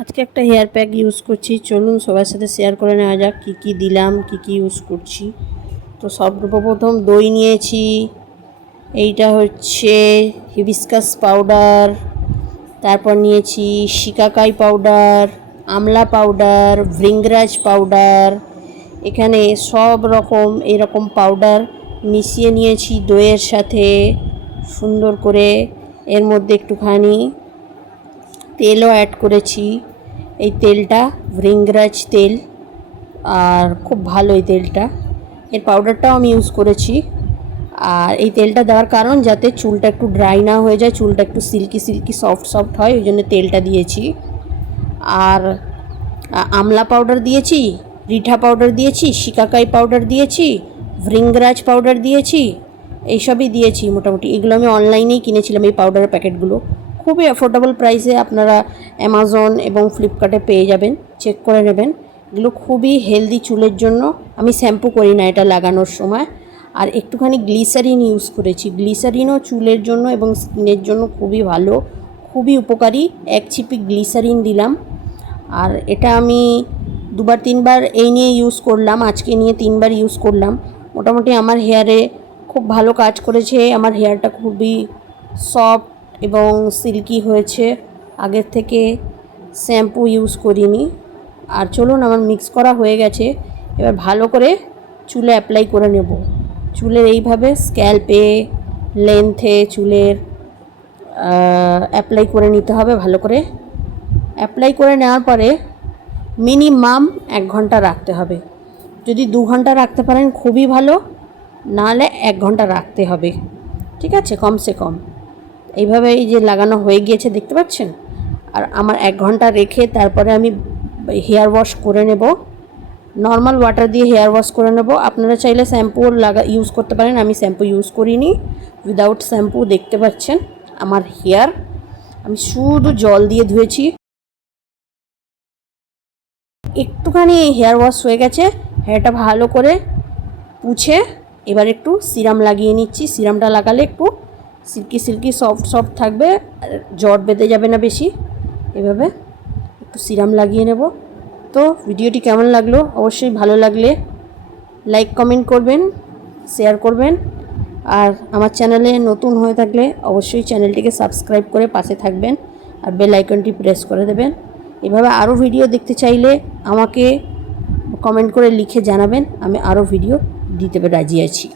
আজকে একটা hair pack use করছি, চলুন সবার সাথে শেয়ার করে নেওয়া যাক কী কী দিলাম, কী কী ইউজ করছি। তো সর্বপ্রথম দই নিয়েছি, এইটা হচ্ছে হিবিস্কাস পাউডার, তারপর নিয়েছি শিকাকাই পাউডার, আমলা পাউডার, ভৃঙ্গরাজ পাউডার। এখানে সব রকম এরকম পাউডার মিশিয়ে নিয়েছি দইয়ের সাথে সুন্দর করে। এর মধ্যে একটুখানি তেলও অ্যাড করেছি। এই তেলটা ভৃঙ্গরাজ তেল, আর খুব ভালো এই তেলটা। এর পাউডারটাও আমি ইউজ করেছি। আর এই তেলটা দেওয়ার কারণ যাতে চুলটা একটু ড্রাই না হয়ে যায়, চুলটা একটু সিল্কি সিল্কি সফট সফট হয়, ওই জন্য তেলটা দিয়েছি। আর আমলা পাউডার দিয়েছি, রিঠা পাউডার দিয়েছি, শিকাকাই পাউডার দিয়েছি, ভৃঙ্গরাজ পাউডার দিয়েছি, এইসবই দিয়েছি মোটামুটি। এগুলো আমি অনলাইনেই কিনেছিলাম, এই পাউডারের প্যাকেটগুলো খুবই অ্যাফোর্ডেবল প্রাইসে আপনারা অ্যামাজন এবং ফ্লিপকার্টে পেয়ে যাবেন, চেক করে নেবেন। এগুলো খুবই হেলদি চুলের জন্য। আমি শ্যাম্পু করি না এটা লাগানোর সময়। আর একটুখানি গ্লিসারিন ইউজ করেছি, গ্লিসারিনও চুলের জন্য এবং স্কিনের জন্য খুবই ভালো, খুবই উপকারী। এক ছিপি গ্লিসারিন দিলাম। আর এটা আমি দুবার তিনবার এই নিয়ে ইউজ করলাম, আজকে নিয়ে 3বার ইউজ করলাম। মোটামুটি আমার হেয়ারে খুব ভালো কাজ করেছে। আমার হেয়ারটা খুবই সফট এবং সিল্কি হয়েছে আগের থেকে, শ্যাম্পু ইউজ করিনি। আর চলুন, আমার মিক্স করা হয়ে গেছে, এবার ভালো করে চুলে অ্যাপ্লাই করে নেব। চুলের এইভাবে স্ক্যাল্পে লেন্থে চুলের অ্যাপ্লাই করে নিতে হবে। ভালো করে অ্যাপ্লাই করে নেওয়ার পরে মিনিমাম 1 ঘন্টা রাখতে হবে। যদি 2 ঘন্টা রাখতে পারেন খুবই ভালো, নাহলে 1 ঘন্টা রাখতে হবে, ঠিক আছে, কমসে কম। এইভাবে এই যে লাগানো হয়ে গিয়েছে দেখতে পাচ্ছেন। আর আমার 1 ঘন্টা রেখে তারপরে আমি হেয়ার ওয়াশ করে নেব, নর্মাল ওয়াটার দিয়ে হেয়ার ওয়াশ করে নেব। আপনারা চাইলে শ্যাম্পু ইউজ করতে পারেন, আমি শ্যাম্পু ইউজ করিনি, উইদাউট শ্যাম্পু। দেখতে পাচ্ছেন আমার হেয়ার, আমি শুধু জল দিয়ে ধুয়েছি। একটুখানি হেয়ার ওয়াশ হয়ে গেছে, হেয়ারটা ভালো করে পুছে এবার একটু সিরাম লাগিয়ে নিচ্ছি। সিরামটা লাগালে একটু সিল্কি সিল্কি সফট সফট থাকবে, জট বেঁধে যাবে না বেশি। এভাবে একটু সিরাম লাগিয়ে নেব। তো ভিডিওটি কেমন লাগলো অবশ্যই ভালো লাগলে লাইক কমেন্ট করবেন, শেয়ার করবেন। আর আমার চ্যানেলে নতুন হয়ে থাকলে অবশ্যই চ্যানেলটিকে সাবস্ক্রাইব করে পাশে থাকবেন আর বেল আইকনটি প্রেস করে দেবেন। এভাবে আরও ভিডিও দেখতে চাইলে আমাকে কমেন্ট করে লিখে জানাবেন, আমি আরও ভিডিও দিতে রাজি আছি।